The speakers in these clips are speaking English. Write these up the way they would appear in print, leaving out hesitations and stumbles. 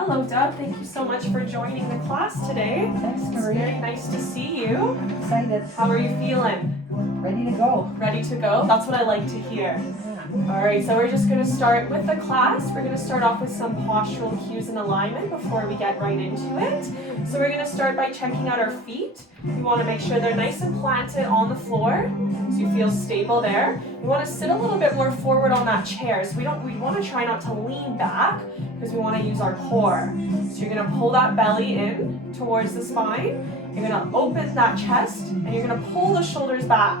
Hello, Deb. Thank you so much for joining the class today. Thanks, It's Marie. very nice to see you. Excited. How are you feeling? Ready to go. Ready to go? That's what I like to hear. All right, so we're just going to start with the class. We're going to start off with some postural cues and alignment before we get right into it. So we're going to start by checking out our feet. We want to make sure they're nice and planted on the floor so you feel stable there. We want to sit a little bit more forward on that chair. So we want to try not to lean back because we want to use our core. So you're going to pull that belly in towards the spine. You're going to open that chest and you're going to pull the shoulders back.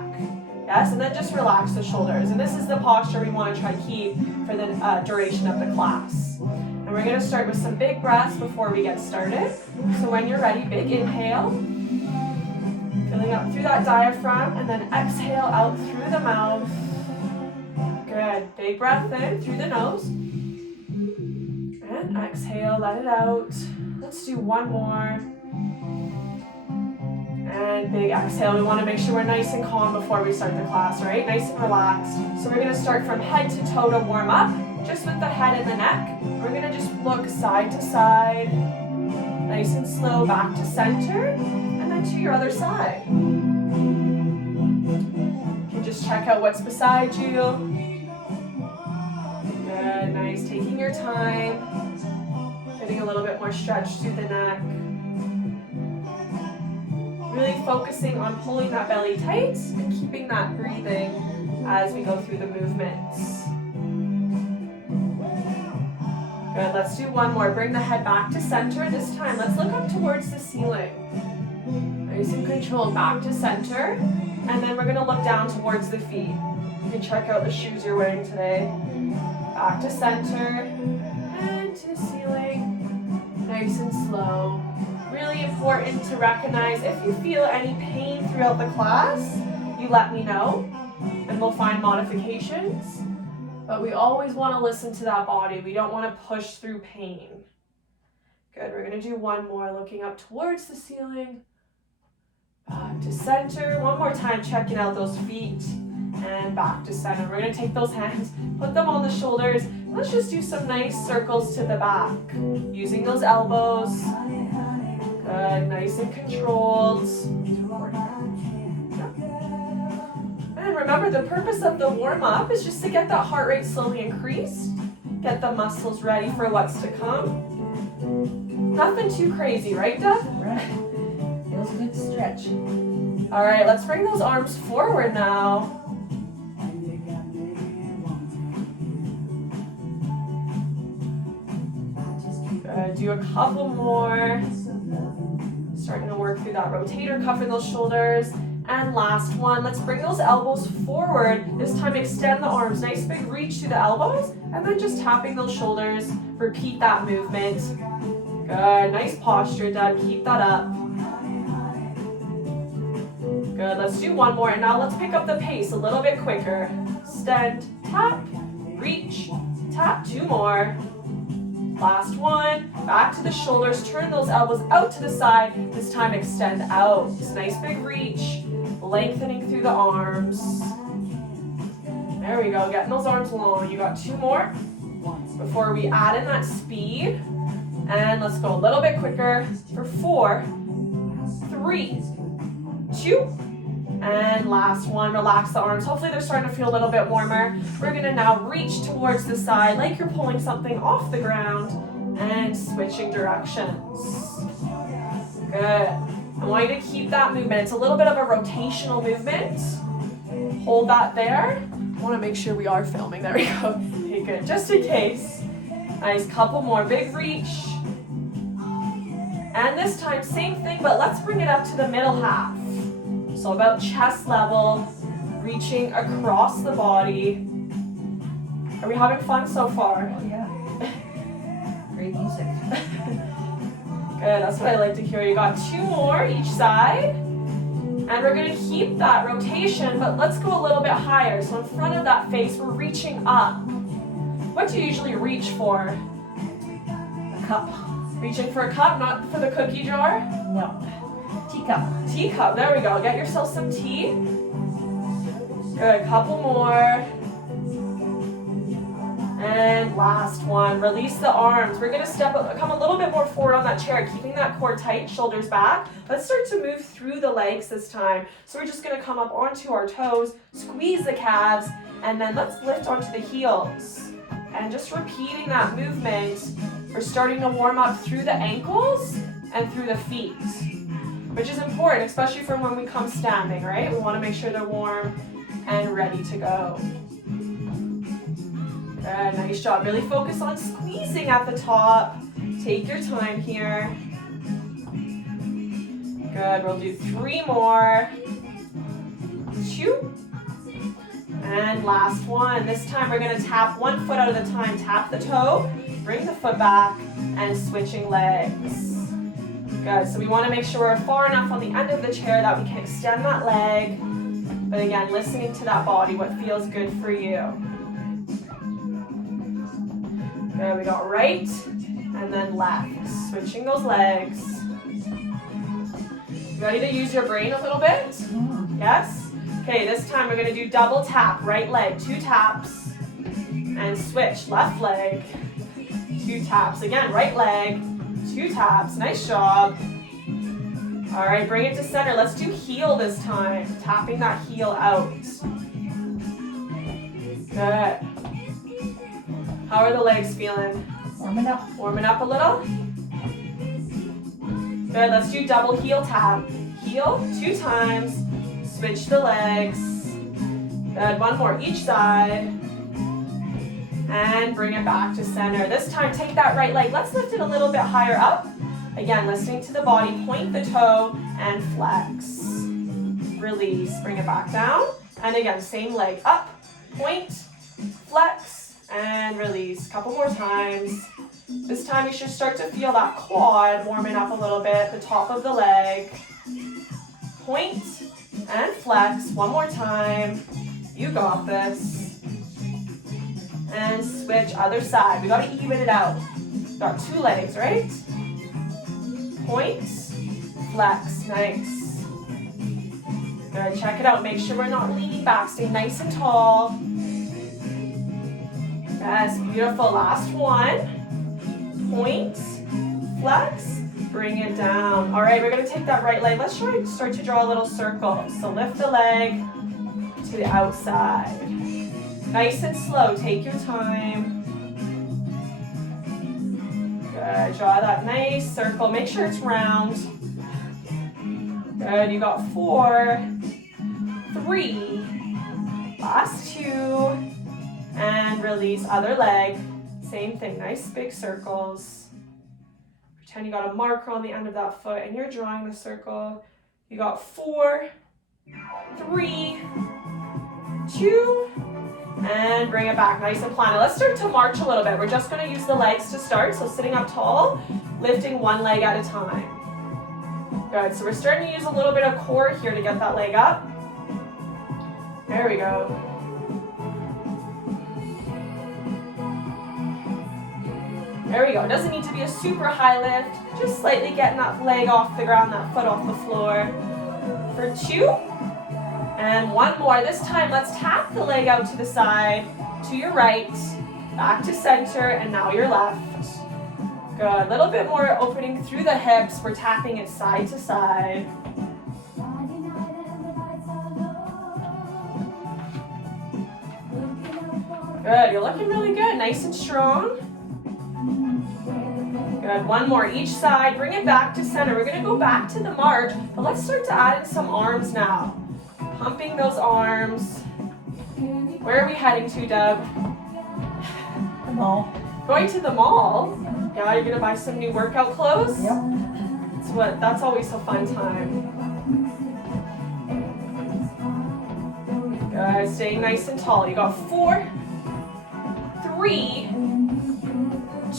Yes, and then just relax the shoulders. And this is the posture we want to try to keep for the duration of the class. And we're going to start with some big breaths before we get started. So when you're ready, big inhale. Filling up through that diaphragm, and then exhale out through the mouth. Good. Big breath in through the nose. And exhale, let it out. Let's do one more. And big exhale. We want to make sure we're nice and calm before we start the class, right? Nice and relaxed. So we're going to start from head to toe to warm up, just with the head and the neck. We're going to just look side to side, nice and slow, back to center, and then to your other side. You can just check out what's beside you. Good, nice. Taking your time. Getting a little bit more stretch through the neck. Really focusing on pulling that belly tight and keeping that breathing as we go through the movements. Good, let's do one more. Bring the head back to center. This time, let's look up towards the ceiling. Nice and controlled, back to center. And then we're gonna look down towards the feet. You can check out the shoes you're wearing today. Back to center and to the ceiling. Nice and slow. Really important to recognize if you feel any pain throughout the class, you let me know and we'll find modifications. But we always want to listen to that body. We don't want to push through pain. Good, we're going to do one more, looking up towards the ceiling. Back to center. One more time, checking out those feet. And back to center. We're going to take those hands, put them on the shoulders. Let's just do some nice circles to the back. Using those elbows. Good, nice and controlled. And remember, the purpose of the warm-up is just to get that heart rate slowly increased, get the muscles ready for what's to come. Nothing too crazy, right, Deb? Right. Feels good to stretch. All right, let's bring those arms forward now. Good, do a couple more. Starting to work through that rotator cuff in those shoulders. And last one, let's bring those elbows forward. This time extend the arms, nice big reach through the elbows, and then just tapping those shoulders. Repeat that movement. Good, nice posture, Deb, keep that up. Good, let's do one more, and now let's pick up the pace a little bit quicker. Extend, tap, reach, tap, two more. Last one, back to the shoulders, turn those elbows out to the side, this time extend out. This nice big reach, lengthening through the arms. There we go, getting those arms long. You got two more before we add in that speed. And let's go a little bit quicker for 4, 3, 2, and last one, relax the arms. Hopefully they're starting to feel a little bit warmer. We're gonna now reach towards the side like you're pulling something off the ground and switching directions. Good. I want you to keep that movement. It's a little bit of a rotational movement. Hold that there. I wanna make sure we are filming. There we go. Okay, good, just in case. Nice, couple more, big reach. And this time, same thing, but let's bring it up to the middle half. So about chest level, reaching across the body. Are we having fun so far? Oh, yeah. Great music. Good, that's what I like to hear. You got two more each side. And we're gonna keep that rotation, but let's go a little bit higher. So in front of that face, we're reaching up. What do you usually reach for? A cup. Reaching for a cup, not for the cookie jar? No. Teacup. Teacup, there we go. Get yourself some tea. Good, couple more. And last one, release the arms. We're gonna come a little bit more forward on that chair, keeping that core tight, shoulders back. Let's start to move through the legs this time. So we're just gonna come up onto our toes, squeeze the calves, and then let's lift onto the heels. And just repeating that movement, we're starting to warm up through the ankles and through the feet, which is important, especially for when we come standing, right? We wanna make sure they're warm and ready to go. Good, nice job. Really focus on squeezing at the top. Take your time here. Good, we'll do 3 more. 2. And last one. This time we're gonna tap one foot out at a time. Tap the toe, bring the foot back, and switching legs. Good, so we wanna make sure we're far enough on the end of the chair that we can extend that leg. But again, listening to that body, what feels good for you. Good, we got right and then left. Switching those legs. Ready to use your brain a little bit? Yes? Okay, this time we're gonna do double tap. Right leg, 2 taps. And switch, left leg, 2 taps. Again, right leg, 2 taps. Nice job. All right, bring it to center. Let's do heel this time. Tapping that heel out. Good. How are the legs feeling? Warming up. Warming up a little? Good, let's do double heel tap. Heel 2 times, switch the legs. Good, 1 more each side. And bring it back to center. This time, take that right leg. Let's lift it a little bit higher up. Again, listening to the body, point the toe and flex. Release, bring it back down. And again, same leg up, point, flex, and release. Couple more times. This time you should start to feel that quad warming up a little bit, the top of the leg. Point and flex. 1 more time. You got this. And switch other side. We gotta even it out. Got 2 legs, right? Point, flex, nice. Good, check it out. Make sure we're not leaning back. Stay nice and tall. Yes, beautiful. Last one. Point, flex, bring it down. All right, we're gonna take that right leg. Let's start to draw a little circle. So lift the leg to the outside. Nice and slow, take your time. Good, draw that nice circle. Make sure it's round. Good, you got 4, 3, last 2, and release other leg. Same thing, nice big circles. Pretend you got a marker on the end of that foot and you're drawing the circle. You got 4, 3, 2, and bring it back nice and planted. Let's start to march a little bit. We're just gonna use the legs to start. So sitting up tall, lifting 1 leg at a time. Good, so we're starting to use a little bit of core here to get that leg up. There we go. There we go. It doesn't need to be a super high lift. Just slightly getting that leg off the ground, that foot off the floor. For 2. And 1 more. This time, let's tap the leg out to the side, to your right, back to center, and now your left. Good. A little bit more opening through the hips. We're tapping it side to side. Good. You're looking really good. Nice and strong. Good, 1 more each side. Bring it back to center. We're gonna go back to the march, but let's start to add in some arms now. Pumping those arms. Where are we heading to, Deb? The mall. Going to the mall? Yeah, you're gonna buy some new workout clothes? Yep. That's always a fun time. Good, staying nice and tall. You got 4, 3,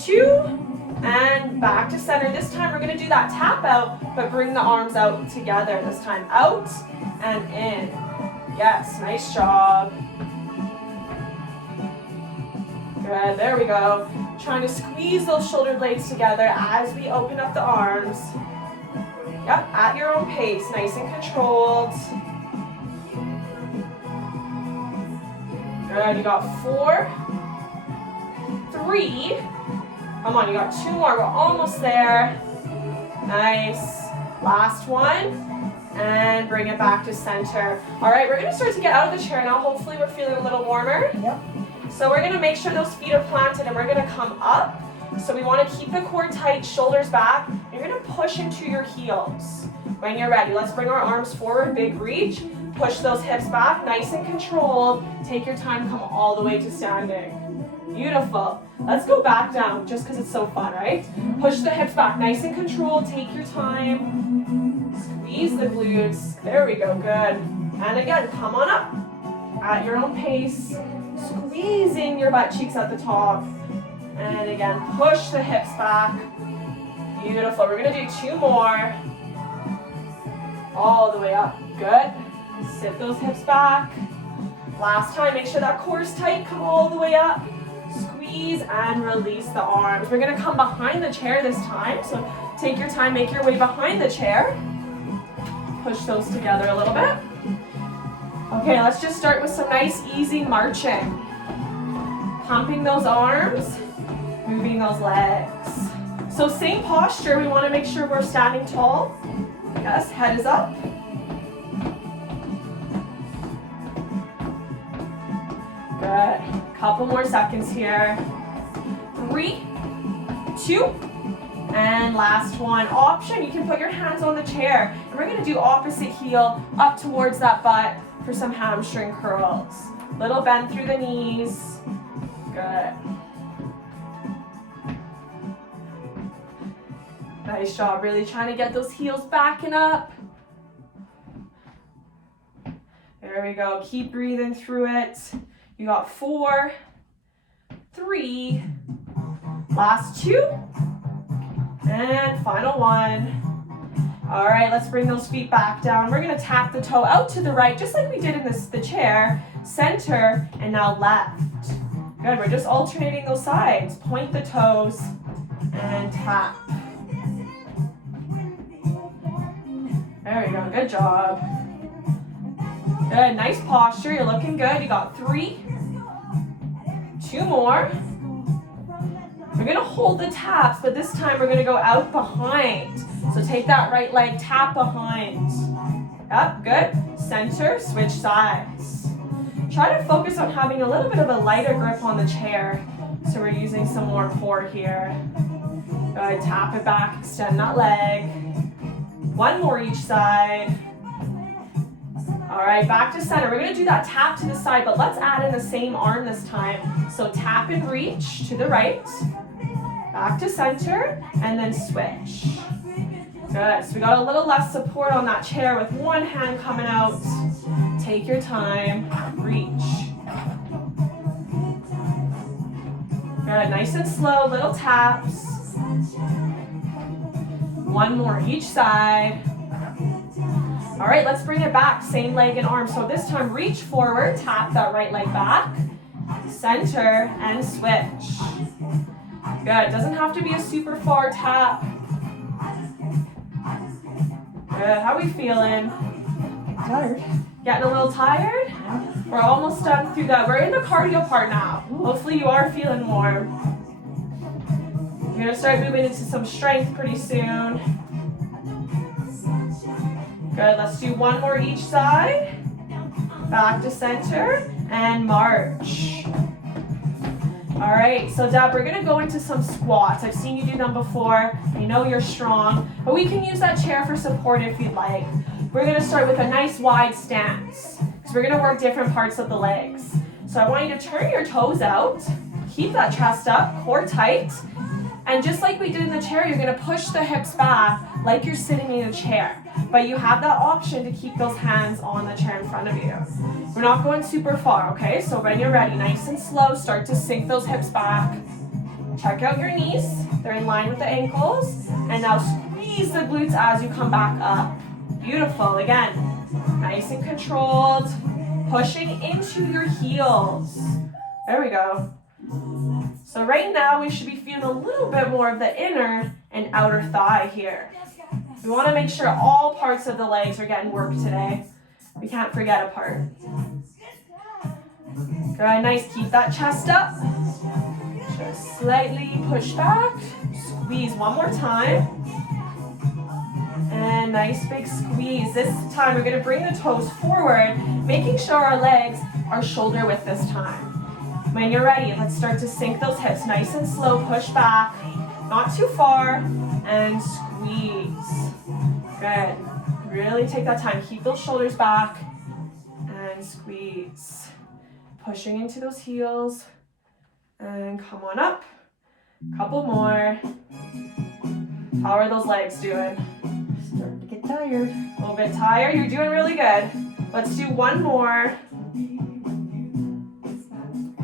2, and back to center. This time we're gonna do that tap out, but bring the arms out together. This time out and in. Yes, nice job. Good, there we go. Trying to squeeze those shoulder blades together as we open up the arms. Yep, at your own pace, nice and controlled. Good, you got 4, 3. Come on, you got 2 more. We're almost there. Nice. Last one. And bring it back to center. All right, we're gonna start to get out of the chair now. Hopefully we're feeling a little warmer. Yep. So we're gonna make sure those feet are planted and we're gonna come up. So we wanna keep the core tight, shoulders back. You're gonna push into your heels. When you're ready, let's bring our arms forward, big reach. Push those hips back, nice and controlled. Take your time, come all the way to standing. Beautiful. Let's go back down, just because it's so fun, right? Push the hips back, nice and controlled. Take your time. Squeeze the glutes. There we go, good. And again, come on up at your own pace. Squeezing your butt cheeks at the top. And again, push the hips back. Beautiful. We're gonna do 2 more. All the way up. Good. Sit those hips back. Last time, make sure that core is tight. Come all the way up. Squeeze and release the arms. We're gonna come behind the chair this time. So take your time, make your way behind the chair. Push those together a little bit. Okay, let's just start with some nice, easy marching. Pumping those arms, moving those legs. So same posture, we wanna make sure we're standing tall. Yes, head is up. Good. Couple more seconds here. 3, 2, and last one. Option, you can put your hands on the chair. And we're gonna do opposite heel up towards that butt for some hamstring curls. Little bend through the knees. Good. Nice job, really trying to get those heels backing up. There we go, keep breathing through it. You got 4, 3, last 2, and final 1. All right, let's bring those feet back down. We're gonna tap the toe out to the right, just like we did in the chair, center, and now left. Good, we're just alternating those sides. Point the toes and tap. There we go, good job. Good, nice posture, you're looking good. You got 3, 2 more. We're gonna hold the taps, but this time we're gonna go out behind. So take that right leg, tap behind. Up, good. Center, switch sides. Try to focus on having a little bit of a lighter grip on the chair. So we're using some more core here. Good, tap it back, extend that leg. 1 more each side. All right, back to center. We're gonna do that tap to the side, but let's add in the same arm this time. So tap and reach to the right, back to center, and then switch. Good, so we got a little less support on that chair with one hand coming out. Take your time, reach. Good, nice and slow, little taps. 1 more each side. All right, let's bring it back, same leg and arm. So this time, reach forward, tap that right leg back, center, and switch. Good, doesn't have to be a super far tap. Good, how are we feeling? Tired. Getting a little tired? Yeah. We're almost done through that. We're in the cardio part now. Hopefully you are feeling warm. We're gonna start moving into some strength pretty soon. Good, let's do 1 more each side. Back to center and march. All right, so Deb, we're gonna go into some squats. I've seen you do them before. I know you're strong, but we can use that chair for support if you'd like. We're gonna start with a nice wide stance because we're gonna work different parts of the legs. So I want you to turn your toes out, keep that chest up, core tight, and just like we did in the chair, you're gonna push the hips back like you're sitting in a chair. But you have that option to keep those hands on the chair in front of you. We're not going super far, okay? So when you're ready, nice and slow, start to sink those hips back. Check out your knees. They're in line with the ankles. And now squeeze the glutes as you come back up. Beautiful. Again, nice and controlled. Pushing into your heels. There we go. So right now we should be feeling a little bit more of the inner and outer thigh here. We want to make sure all parts of the legs are getting worked today. We can't forget a part. Good, nice. Keep that chest up. Just slightly push back, squeeze one more time. And nice big squeeze. This time we're gonna bring the toes forward, making sure our legs are shoulder width this time. When you're ready, let's start to sink those hips nice and slow, push back, not too far, and squeeze. Good. Really take that time. Keep those shoulders back and squeeze. Pushing into those heels and come on up. Couple more. How are those legs doing? Starting to get tired. A little bit tired. You're doing really good. Let's do one more.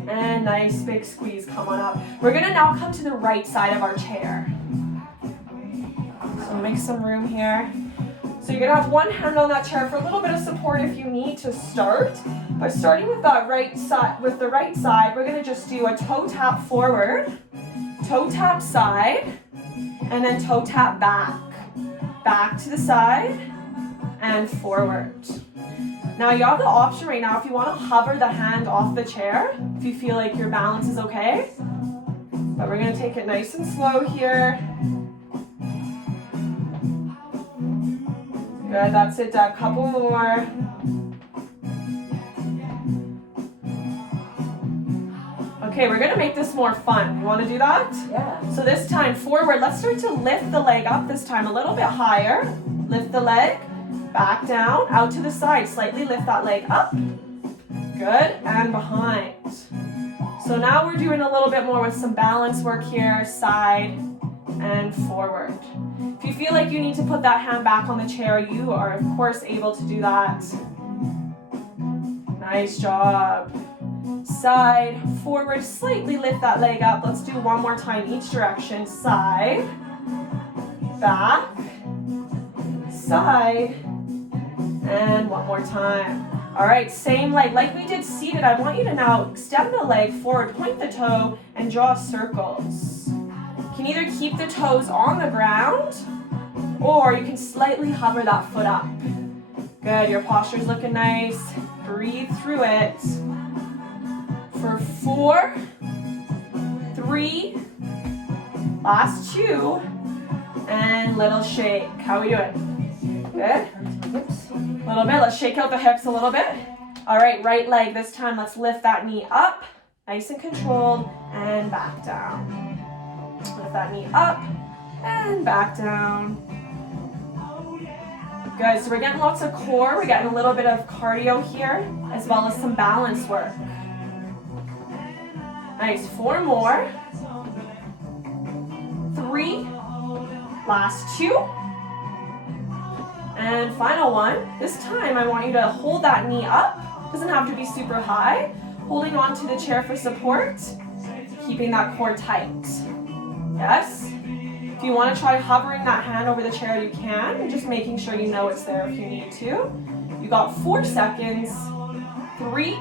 And nice big squeeze. Come on up. We're gonna now come to the right side of our chair. So make some room here. So you're gonna have one hand on that chair for a little bit of support if you need to start. But starting with that right side, we're gonna just do a toe tap forward, toe tap side, and then toe tap back. Back to the side and forward. Now you have the option right now if you want to hover the hand off the chair, if you feel like your balance is okay. But we're gonna take it nice and slow here. Good, that's it, Deb. Couple more. Okay, we're gonna make this more fun. You wanna do that? Yeah. So this time forward, let's start to lift the leg up this time a little bit higher. Lift the leg, back down, out to the side. Slightly lift that leg up. Good, and behind. So now we're doing a little bit more with some balance work here, side and forward. If you feel like you need to put that hand back on the chair, you are of course able to do that. Nice job. Side, forward, slightly lift that leg up. Let's do one more time each direction. Side, back, side, and one more time. All right, same leg. Like we did seated, I want you to now extend the leg forward, point the toe, and draw circles. You can either keep the toes on the ground, or you can slightly hover that foot up. Good, your posture's looking nice. Breathe through it. For 4, 3, last 2, and little shake. How are we doing? Good? A little bit. Let's shake out the hips a little bit. All right, right leg this time. Let's lift that knee up, nice and controlled, and back down. Lift that knee up and back down. Good, so we're getting lots of core. We're getting a little bit of cardio here, as well as some balance work. Nice, 4 more. 3, last 2. And final one. This time I want you to hold that knee up. Doesn't have to be super high. Holding onto the chair for support. Keeping that core tight. Yes? If you want to try hovering that hand over the chair, you can. And just making sure you know it's there if you need to. You got 4 seconds. 3,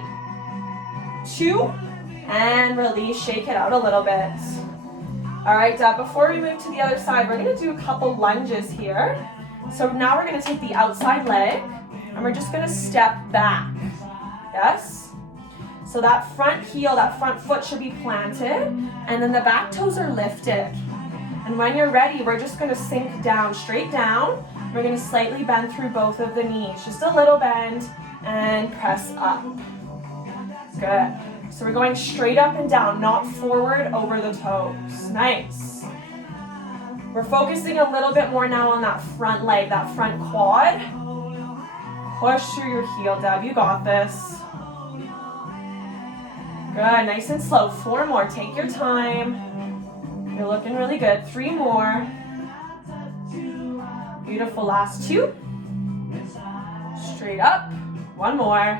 2, and release. Shake it out a little bit. All right, Deb, before we move to the other side, we're going to do a couple lunges here. So now we're going to take the outside leg, and we're just going to step back. Yes? So that front heel, that front foot should be planted, and then the back toes are lifted. And when you're ready, we're just going to sink down, straight down. We're going to slightly bend through both of the knees, just a little bend, and press up. Good. So we're going straight up and down, not forward over the toes. Nice. We're focusing a little bit more now on that front leg, that front quad. Push through your heel, Deb. You got this. Good, nice and slow. 4 more. Take your time. You're looking really good. 3 more. Beautiful. Last 2. Straight up. 1 more.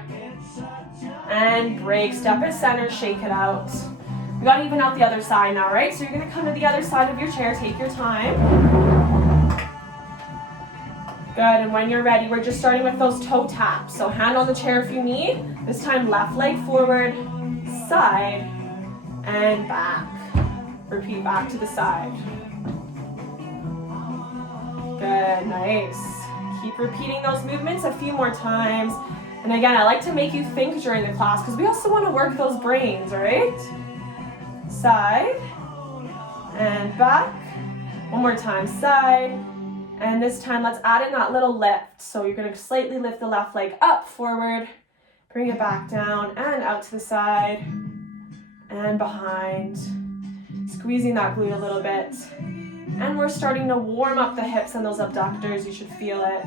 And break. Step at center. Shake it out. We got to even out the other side now, right? So you're going to come to the other side of your chair. Take your time. Good. And when you're ready, we're just starting with those toe taps. So hand on the chair if you need. This time left leg forward, side, and back. Repeat back to the side. Good. Nice. Keep repeating those movements a few more times. And again, I like to make you think during the class because we also want to work those brains, all right? side, and back. One more time, side, and this time let's add in that little lift. So you're gonna slightly lift the left leg up, forward, bring it back down, and out to the side, and behind. Squeezing that glute a little bit. And we're starting to warm up the hips and those abductors. You should feel it.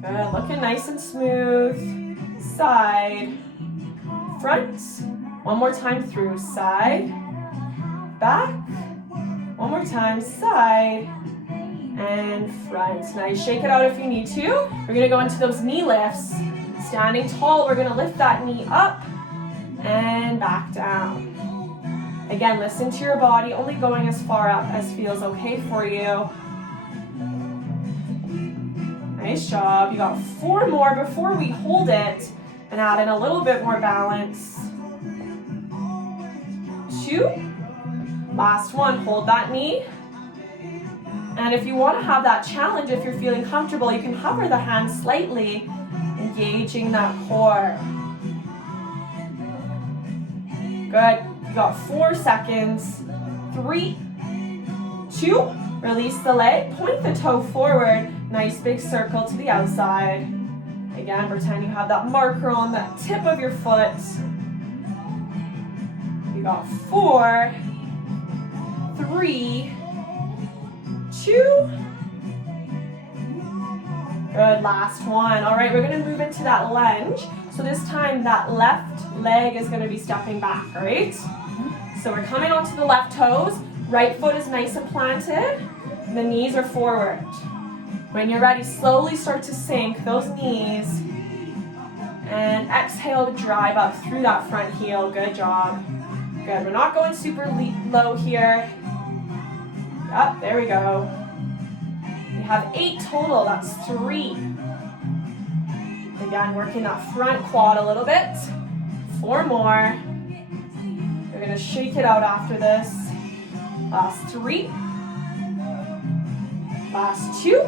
Good, looking nice and smooth. Side, front. One more time through, side, back. One more time, side, and front. Now you shake it out if you need to. We're gonna go into those knee lifts. Standing tall, we're gonna lift that knee up and back down. Again, listen to your body, only going as far up as feels okay for you. Nice job. You got 4 more before we hold it and add in a little bit more balance. 2. Last one, hold that knee. And if you want to have that challenge, if you're feeling comfortable, you can hover the hands slightly, engaging that core. Good. You got 4 seconds. 3, 2, release the leg, point the toe forward, nice big circle to the outside. Again, pretend you have that marker on the tip of your foot. You got 4, 3, 2. Good, last one. All right, we're gonna move into that lunge. So this time that left leg is gonna be stepping back, all right? So we're coming onto the left toes, right foot is nice and planted, the knees are forward. When you're ready, slowly start to sink those knees, and exhale to drive up through that front heel, good job. Good, we're not going super low here. Yep, there we go. We have 8 total, that's 3. Again, working that front quad a little bit. 4 more. We're gonna shake it out after this. Last 3. Last 2.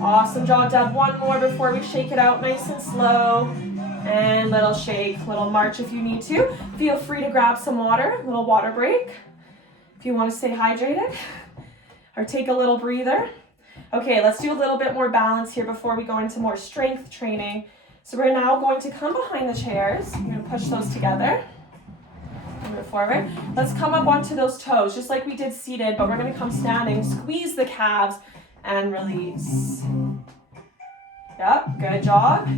Awesome job, Deb. 1 more before we shake it out, nice and slow. And little shake, little march if you need to. Feel free to grab some water, little water break. If you want to stay hydrated, or take a little breather. Okay, let's do a little bit more balance here before we go into more strength training. So we're now going to come behind the chairs. We're gonna push those together. Move it forward. Let's come up onto those toes, just like we did seated, but we're gonna come standing. Squeeze the calves and release. Yep, good job.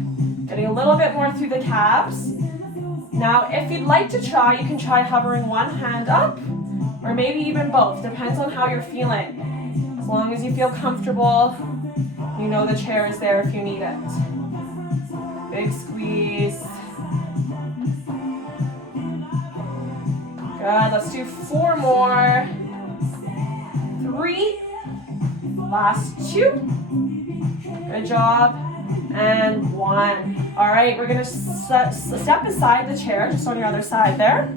Getting a little bit more through the calves. Now, if you'd like to try, you can try hovering one hand up, or maybe even both, depends on how you're feeling. As long as you feel comfortable, you know the chair is there if you need it. Big squeeze. Good, let's do 4 more. 3, last 2. Good job. And 1. All right, we're gonna step aside the chair, just on your other side there.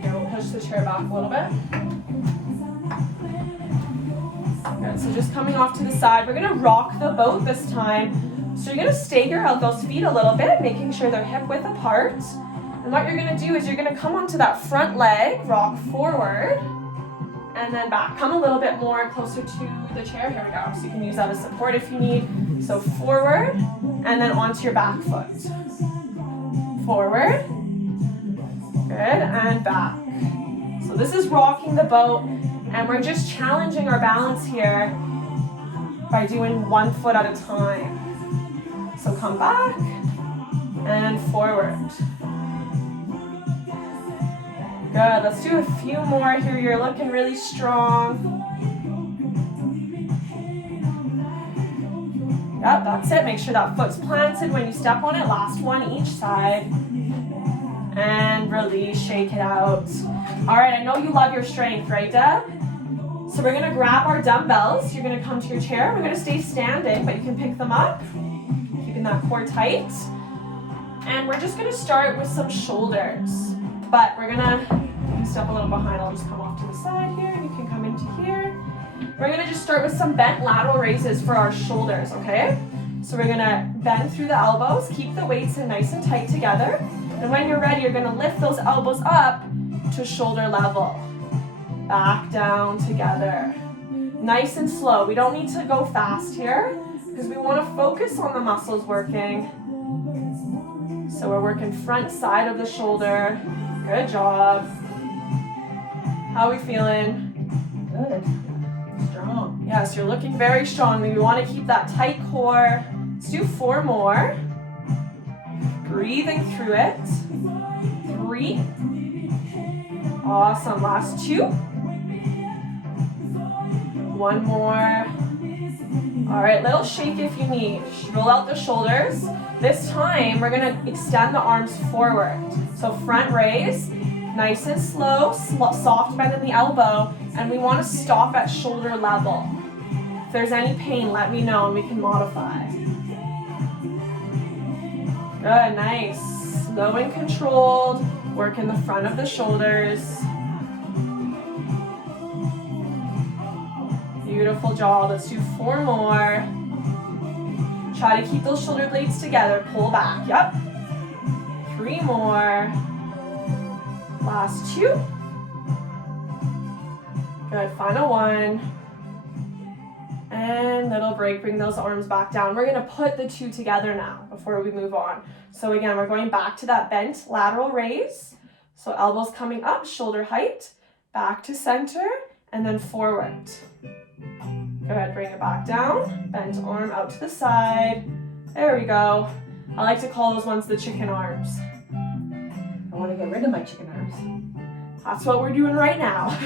Here, we'll push the chair back a little bit. Good, so just coming off to the side, we're gonna rock the boat this time. So you're gonna stagger out those feet a little bit, making sure they're hip width apart. And what you're gonna do is you're gonna come onto that front leg, rock forward, and then back. Come a little bit more closer to the chair. Here we go. So you can use that as support if you need. So forward, and then onto your back foot. Forward. Good, and back. So this is rocking the boat, and we're just challenging our balance here by doing 1 foot at a time. So come back, and forward. Good, let's do a few more here. You're looking really strong. Yep, that's it. Make sure that foot's planted when you step on it. Last one each side. And release, shake it out. All right, I know you love your strength, right, Deb? So we're gonna grab our dumbbells. You're gonna come to your chair. We're gonna stay standing, but you can pick them up, keeping that core tight. And we're just gonna start with some shoulders. But we're gonna step a little behind. I'll just come off to the side here, and you can come into here. We're gonna just start with some bent lateral raises for our shoulders, okay? So we're gonna bend through the elbows, keep the weights in nice and tight together. And when you're ready, you're gonna lift those elbows up to shoulder level. Back down together. Nice and slow. We don't need to go fast here because we want to focus on the muscles working. So we're working front side of the shoulder. Good job. How are we feeling? Good. Strong. Yes, you're looking very strong. We want to keep that tight core. Let's do 4 more. Breathing through it. 3. Awesome. Last 2. 1 more. All right, little shake if you need. Roll out the shoulders. This time, we're gonna extend the arms forward. So front raise, nice and slow, soft bend in the elbow, and we wanna stop at shoulder level. If there's any pain, let me know and we can modify. Good, nice. Slow and controlled. Work in the front of the shoulders. Beautiful job. Let's do 4 more. Try to keep those shoulder blades together. Pull back. Yep. 3 more. Last 2. Good. Final 1. And little break. Bring those arms back down. We're going to put the 2 together now before we move on. So again, we're going back to that bent lateral raise. So elbows coming up, shoulder height, back to center, and then forward. Good, bring it back down, bent arm out to the side. There we go. I like to call those ones the chicken arms. I want to get rid of my chicken arms. That's what we're doing right now.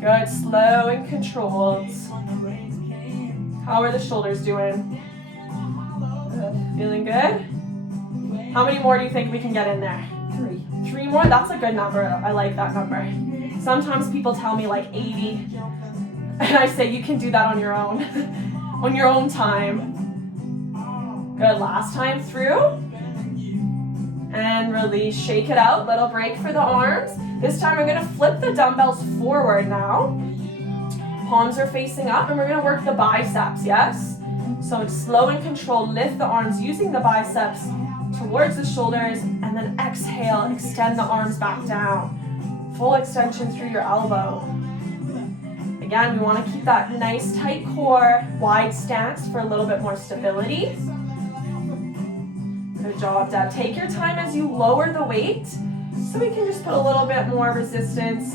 Good, slow and controlled. How are the shoulders doing? Good. Feeling good? How many more do you think we can get in there? 3. 3 more? That's a good number. I like that number. Sometimes people tell me like 80. And I say you can do that on your own, on your own time. Good, last time through. And release, shake it out, little break for the arms. This time we're gonna flip the dumbbells forward now. Palms are facing up and we're gonna work the biceps, yes? So it's slow and controlled, lift the arms using the biceps towards the shoulders and then exhale, extend the arms back down. Full extension through your elbow. Again, we want to keep that nice tight core, wide stance for a little bit more stability. Good job, Deb. Take your time as you lower the weight so we can just put a little bit more resistance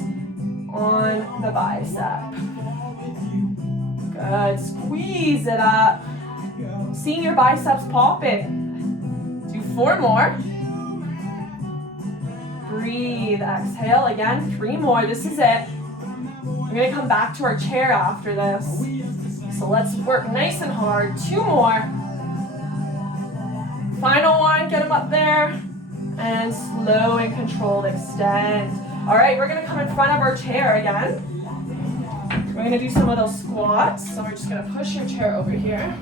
on the bicep. Good, squeeze it up. Seeing your biceps popping. Do 4 more. Breathe, exhale again, 3 more, this is it. We're gonna come back to our chair after this. So let's work nice and hard. 2 more. Final 1, get them up there. And slow and controlled, extend. All right, we're gonna come in front of our chair again. We're gonna do some of those squats. So we're just gonna push your chair over here.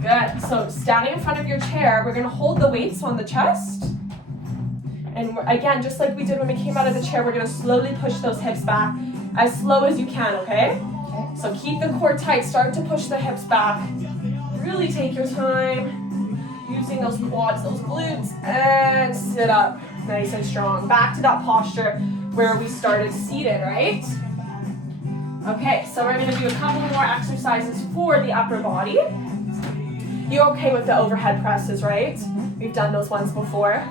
Good, so standing in front of your chair, we're gonna hold the weights on the chest. And again, just like we did when we came out of the chair, we're gonna slowly push those hips back as slow as you can, okay? So keep the core tight, start to push the hips back. Really take your time, using those quads, those glutes, and sit up nice and strong. Back to that posture where we started seated, right? Okay, so we're gonna do a couple more exercises for the upper body. You're okay with the overhead presses, right? We've done those ones before.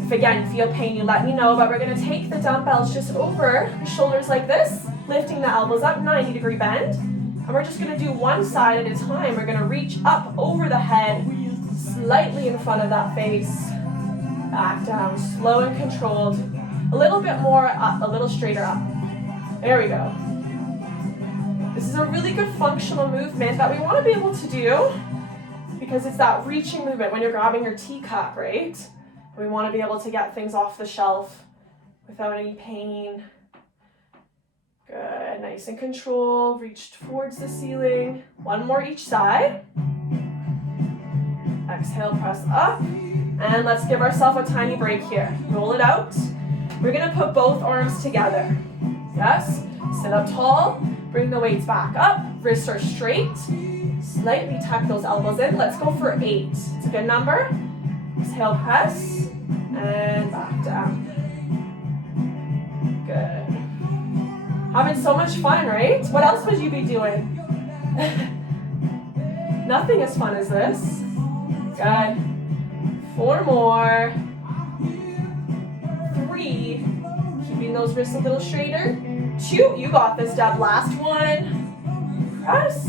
If again you feel pain, you let me know, but we're gonna take the dumbbells just over the shoulders like this, lifting the elbows up, 90-degree bend. And we're just gonna do one side at a time. We're gonna reach up over the head, slightly in front of that face. Back down, slow and controlled. A little bit more up, a little straighter up. There we go. This is a really good functional movement that we wanna be able to do because it's that reaching movement when you're grabbing your teacup, right? We want to be able to get things off the shelf without any pain. Good, nice and controlled. Reach towards the ceiling. 1 more each side. Exhale, press up. And let's give ourselves a tiny break here. Roll it out. We're going to put both arms together. Yes? Sit up tall. Bring the weights back up. Wrists are straight. Slightly tuck those elbows in. Let's go for 8. It's a good number. Exhale, press, and back down. Good. Having so much fun, right? What else would you be doing? Nothing as fun as this. Good. 4 more. 3. Keeping those wrists a little straighter. 2. You got this, Deb. Last one. Press.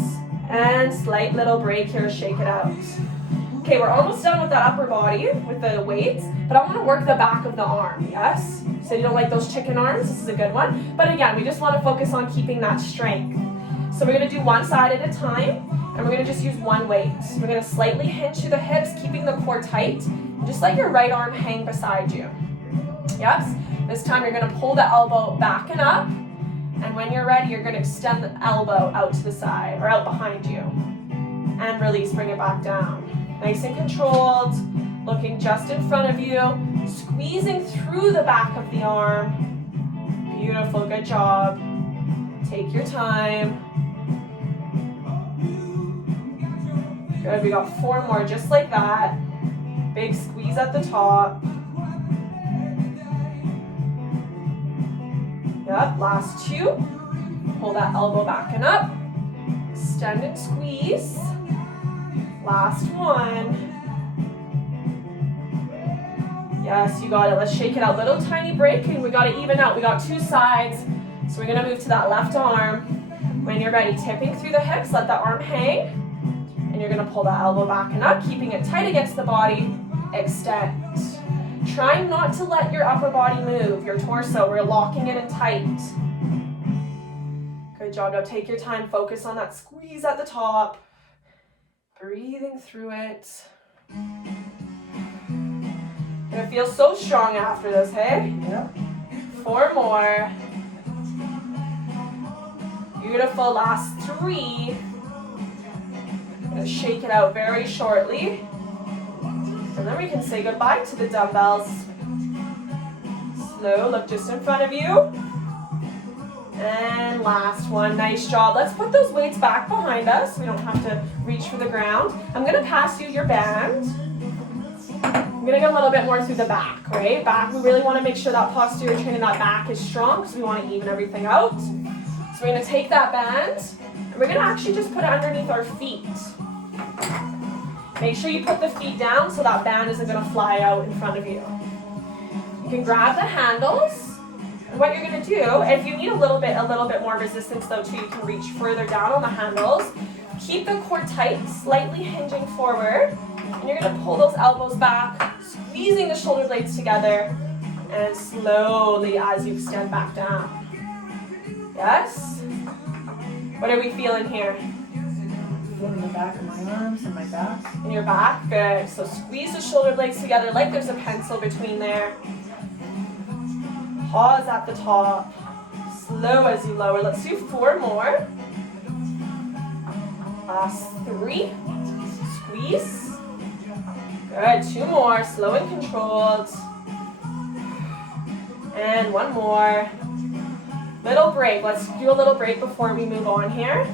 And slight little break here. Shake it out. Okay, we're almost done with that upper body with the weights, but I want to work the back of the arm, yes? So you don't like those chicken arms? This is a good one. But again, we just want to focus on keeping that strength. So we're going to do one side at a time, and we're going to just use one weight. We're going to slightly hinge through the hips, keeping the core tight. Just let your right arm hang beside you. Yes? This time you're going to pull the elbow back and up, and when you're ready, you're going to extend the elbow out to the side, or out behind you. And release, bring it back down. Nice and controlled, looking just in front of you, squeezing through the back of the arm. Beautiful, good job. Take your time. Good, we got 4 more just like that. Big squeeze at the top. Yep, last 2. Pull that elbow back and up. Extend and squeeze. Last one. Yes, you got it. Let's shake it out. Little tiny break, and we got to even out. We got 2 sides, so we're going to move to that left arm. When you're ready, tipping through the hips, let the arm hang, and you're going to pull that elbow back and up, keeping it tight against the body. Extend. Trying not to let your upper body move, your torso. We're locking it in tight. Good job. Now take your time. Focus on that squeeze at the top. Breathing through it. Gonna feel so strong after this, hey? Yep. 4 more. Beautiful. Last 3. Gonna shake it out very shortly. And then we can say goodbye to the dumbbells. Slow, look just in front of you. And last one, nice job. Let's put those weights back behind us. We don't have to reach for the ground. I'm gonna pass you your band. I'm gonna go a little bit more through the back, right? Back, we really wanna make sure that posterior chain in that back is strong because we wanna even everything out. So we're gonna take that band, and we're gonna actually just put it underneath our feet. Make sure you put the feet down so that band isn't gonna fly out in front of you. You can grab the handles. And what you're gonna do, if you need a little bit more resistance though too, you can reach further down on the handles. Keep the core tight, slightly hinging forward. And you're gonna pull those elbows back, squeezing the shoulder blades together, and slowly as you extend back down. Yes? What are we feeling here? In the back of my arms and my back. In your back, good. So squeeze the shoulder blades together like there's a pencil between there. Pause at the top. Slow as you lower. Let's do 4 more. Last 3. Squeeze. Good. 2 more. Slow and controlled. And 1 more. Little break. Let's do a little break before we move on here.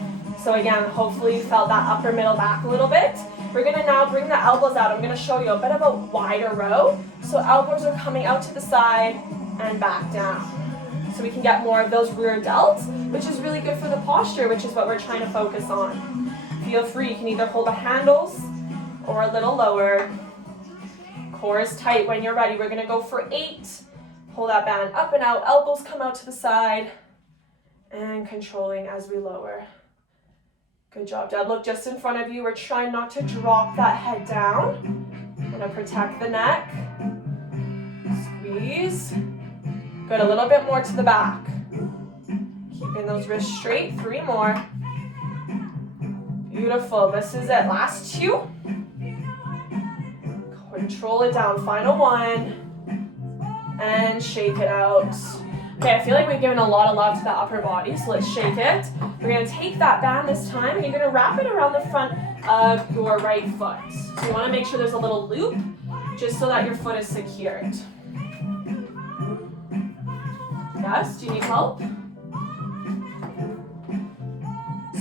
So again, hopefully you felt that upper middle back a little bit. We're gonna now bring the elbows out. I'm gonna show you a bit of a wider row. So elbows are coming out to the side and back down. So we can get more of those rear delts, which is really good for the posture, which is what we're trying to focus on. Feel free, you can either hold the handles or a little lower. Core is tight. When you're ready, we're gonna go for 8. Pull that band up and out, elbows come out to the side, and controlling as we lower. Good job, Deb. Look just in front of you. We're trying not to drop that head down. I'm gonna protect the neck. Squeeze. Good, a little bit more to the back. Keeping those wrists straight. 3 more. Beautiful, this is it. Last 2. Control it down, final 1. And shake it out. Okay, I feel like we've given a lot of love to the upper body, so let's shake it. We're gonna take that band this time, and you're gonna wrap it around the front of your right foot. So you wanna make sure there's a little loop, just so that your foot is secured. Yes, do you need help?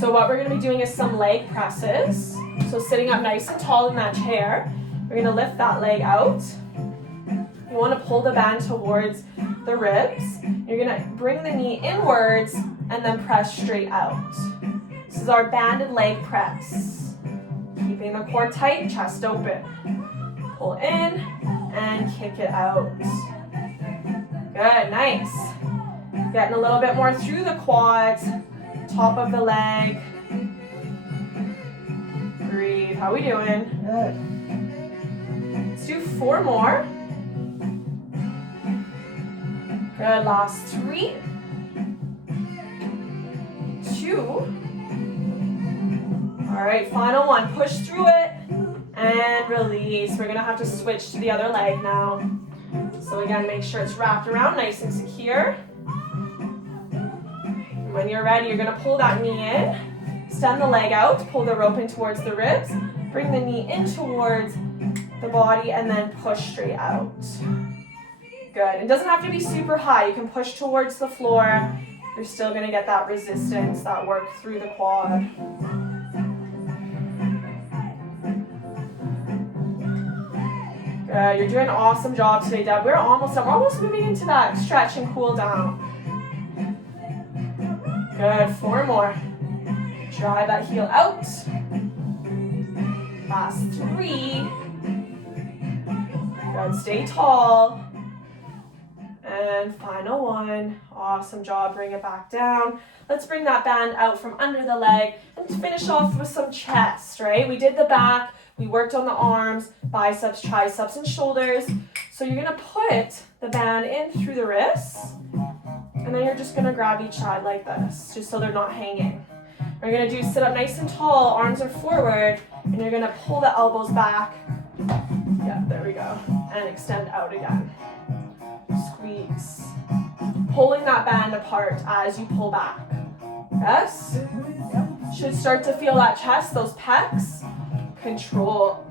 So what we're going to be doing is some leg presses. So sitting up nice and tall in that chair, we're going to lift that leg out. You want to pull the band towards the ribs. You're going to bring the knee inwards and then press straight out. This is our banded leg press. Keeping the core tight, chest open. Pull in and kick it out. Good, nice. Getting a little bit more through the quads, top of the leg. Breathe. How we doing? Good. Let's do 4 more. Good, last 3. 2. All right, final one. Push through it and release. We're gonna have to switch to the other leg now. So again, make sure it's wrapped around nice and secure. When you're ready, you're gonna pull that knee in, extend the leg out, pull the rope in towards the ribs, bring the knee in towards the body, and then push straight out. Good. It doesn't have to be super high. You can push towards the floor. You're still gonna get that resistance, that work through the quad. Good. You're doing an awesome job today, Deb. We're almost done. We're almost moving into that stretch and cool down. Good, 4 more. Drive that heel out. Last 3. Good, stay tall. And final one. Awesome job, bring it back down. Let's bring that band out from under the leg and finish off with some chest, right? We did the back, we worked on the arms, biceps, triceps, and shoulders. So you're gonna put the band in through the wrists. And then you're just gonna grab each side like this, just so they're not hanging. We're gonna do sit up nice and tall, arms are forward, and you're gonna pull the elbows back. Yeah, there we go. And extend out again. Squeeze. Pulling that band apart as you pull back. Yes? Should start to feel that chest, those pecs. Control.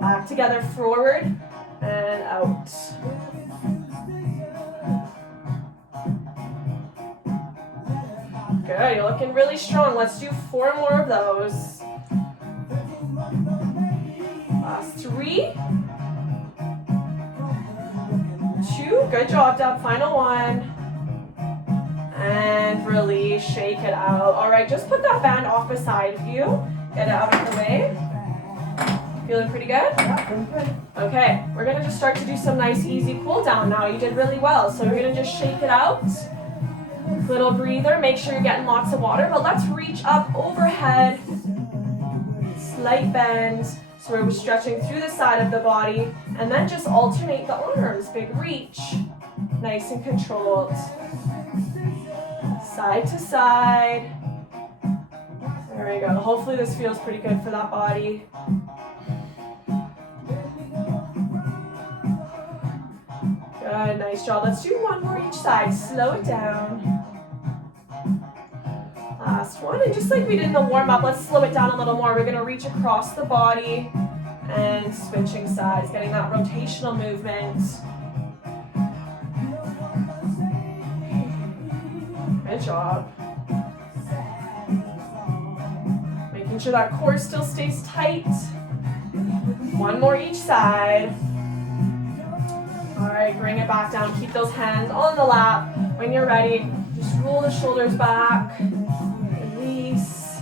Back together, forward and out. Good, you're looking really strong. Let's do 4 more of those. Last 3. 2, good job, Deb. Final one. And release, shake it out. All right, just put that band off beside of you. Get it out of the way. Feeling pretty good? Yeah, feeling good. Okay, we're gonna just start to do some nice easy cool down now. You did really well. So we're gonna just shake it out. Little breather, make sure you're getting lots of water, but let's reach up overhead. Slight bend. So we're stretching through the side of the body, and then just alternate the arms. Big reach, nice and controlled. Side to side. There we go. Hopefully this feels pretty good for that body. Good, nice job. Let's do 1 more each side. Slow it down. Last one, and just like we did in the warm-up, let's slow it down a little more. We're gonna reach across the body and switching sides, getting that rotational movement. Good job. Making sure that core still stays tight. 1 more each side. All right, bring it back down. Keep those hands on the lap. When you're ready, just roll the shoulders back. Release.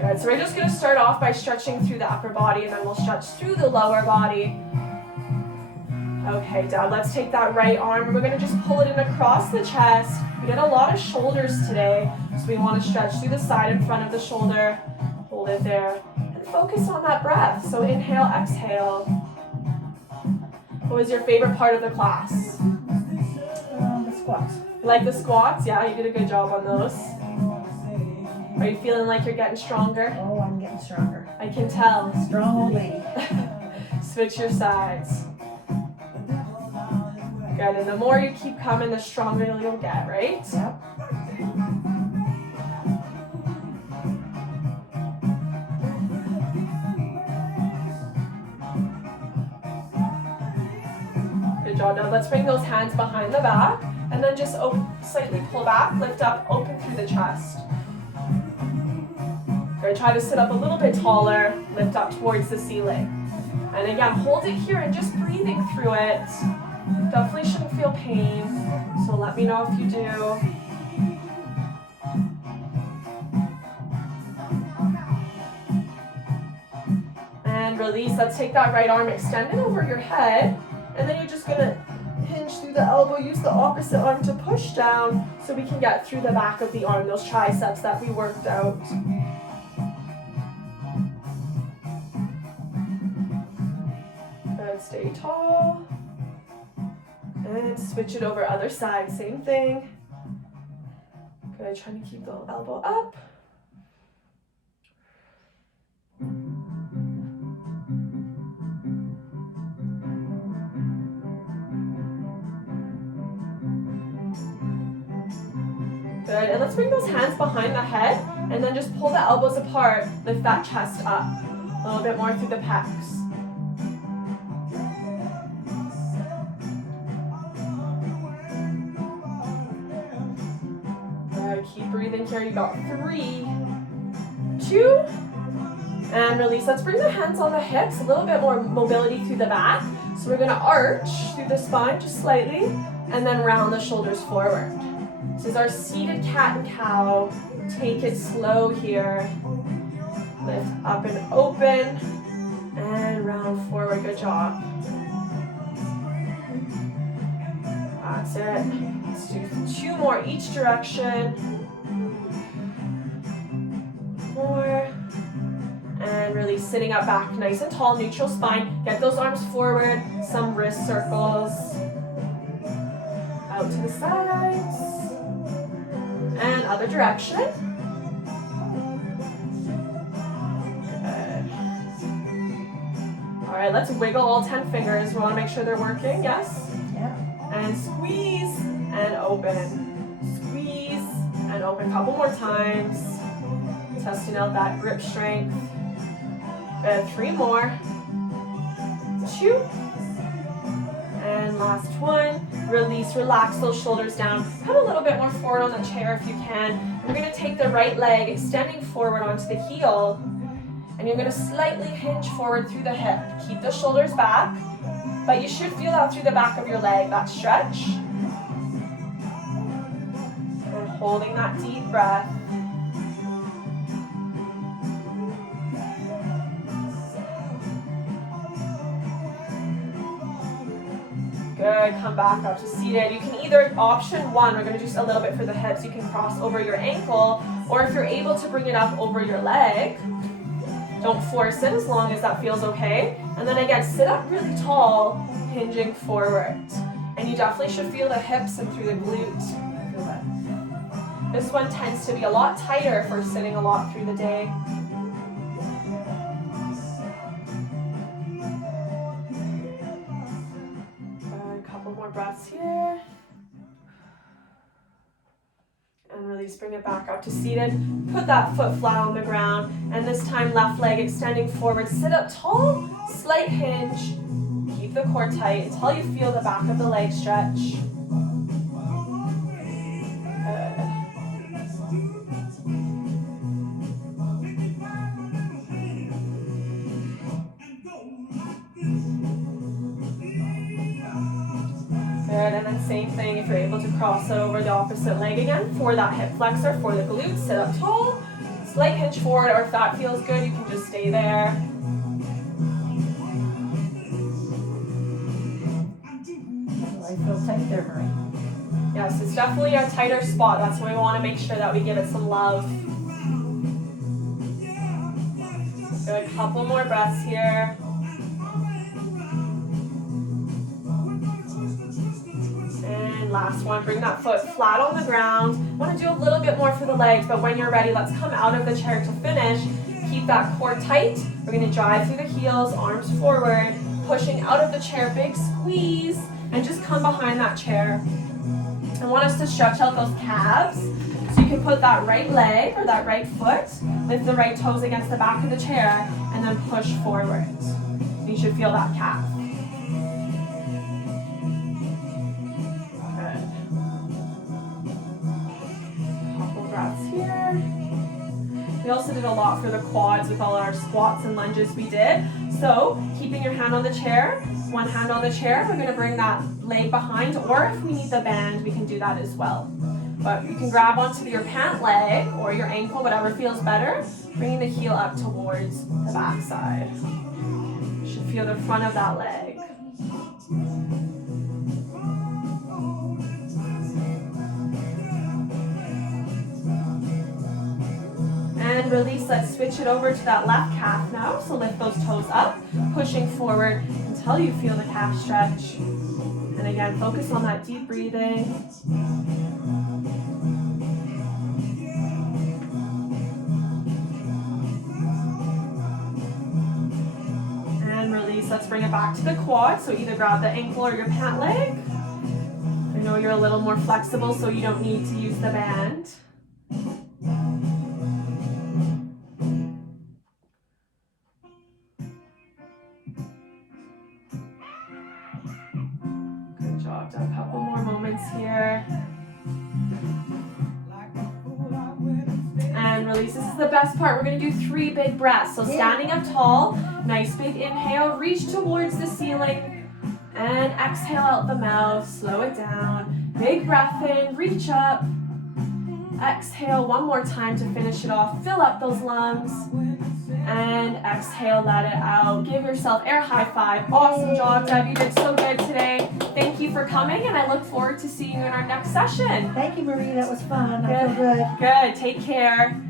Good, so we're just gonna start off by stretching through the upper body, and then we'll stretch through the lower body. Okay, Dad, let's take that right arm, and we're gonna just pull it in across the chest. We did a lot of shoulders today, so we wanna stretch through the side in front of the shoulder. Hold it there, and focus on that breath. So inhale, exhale. What was your favorite part of the class? The squats. You like the squats? Yeah, you did a good job on those. Are you feeling like you're getting stronger? Oh, I'm getting stronger. I can tell. Strong old lady. Switch your sides. Good, and the more you keep coming, the stronger you'll get, right? Yep. Good job. Now let's bring those hands behind the back. and then just slightly pull back, lift up, open through the chest. Good, try to sit up a little bit taller, lift up towards the ceiling. And again, hold it here and just breathing through it. Definitely shouldn't feel pain, so let me know if you do. And release. Let's take that right arm extended over your head, and then you're just gonna hinge through the elbow, use the opposite arm to push down so we can get through the back of the arm, those triceps that we worked out. Good, stay tall. And switch it over other side, same thing. Good, trying to keep the elbow up. Good, and let's bring those hands behind the head and then just pull the elbows apart, lift that chest up. A little bit more through the pecs. Good, keep breathing here. You got 3, 2, and release. Let's bring the hands on the hips, a little bit more mobility through the back. So we're gonna arch through the spine just slightly and then round the shoulders forward. This is our seated cat and cow. Take it slow here. Lift up and open and round forward. Good job. That's it. Let's do 2 more each direction. More. And really sitting up back nice and tall, neutral spine. Get those arms forward. Some wrist circles. Out to the sides. And other direction. Good. All right, let's wiggle all 10 fingers. We want to make sure they're working, yes? Yeah. And squeeze and open. Squeeze and open. A couple more times. Testing out that grip strength. Good, 3 more. 2. And last one. Release, relax those shoulders down. Come a little bit more forward on the chair if you can. We're gonna take the right leg, extending forward onto the heel, and you're gonna slightly hinge forward through the hip. Keep the shoulders back, but you should feel that through the back of your leg, that stretch. And holding that deep breath. Good, come back up to seated. You can either, option 1, we're gonna do a little bit for the hips. You can cross over your ankle, or if you're able to bring it up over your leg, don't force it as long as that feels okay. And then again, sit up really tall, hinging forward. And you definitely should feel the hips and through the glute. Feel that. This one tends to be a lot tighter for sitting a lot through the day. Breaths here. And release, bring it back up to seated. Put that foot flat on the ground, and this time left leg extending forward. Sit up tall, slight hinge. Keep the core tight until you feel the back of the leg stretch. Good. Good, and then same thing, if you're able to cross over the opposite leg again for that hip flexor, for the glutes, sit up tall, slight hinge forward, or if that feels good, you can just stay there. I feel tight there, Marie. Yes, it's definitely a tighter spot. That's why we want to make sure that we give it some love. Good, couple more breaths here. And last one, bring that foot flat on the ground. Want to do a little bit more for the legs, but when you're ready, let's come out of the chair to finish. Keep that core tight. We're going to drive through the heels, arms forward, pushing out of the chair, big squeeze, and just come behind that chair. I want us to stretch out those calves. So you can put that right leg or that right foot, lift the right toes against the back of the chair, and then push forward. You should feel that calf. Good. We also did a lot for the quads with all our squats and lunges we did. So keeping your hand on the chair, one hand on the chair, we're gonna bring that leg behind, or if we need the band, we can do that as well. But you can grab onto your pant leg or your ankle, whatever feels better, bringing the heel up towards the back side. You should feel the front of that leg. And release, let's switch it over to that left calf now. So lift those toes up, pushing forward until you feel the calf stretch. And again, focus on that deep breathing. And release, let's bring it back to the quad. So either grab the ankle or your pant leg. I know you're a little more flexible, so you don't need to use the band. A couple more moments here. And release. This is the best part. We're going to do 3 big breaths. So standing up tall, nice big inhale, reach towards the ceiling, and exhale out the mouth, slow it down. Big breath in, reach up, exhale one more time to finish it off. Fill up those lungs, and exhale, let it out. Give yourself air high five. Awesome job, Deb. You did so good today. Thank you for coming, and I look forward to seeing you in our next session. Thank you, Marie. That was fun. I feel good. Good. Take care.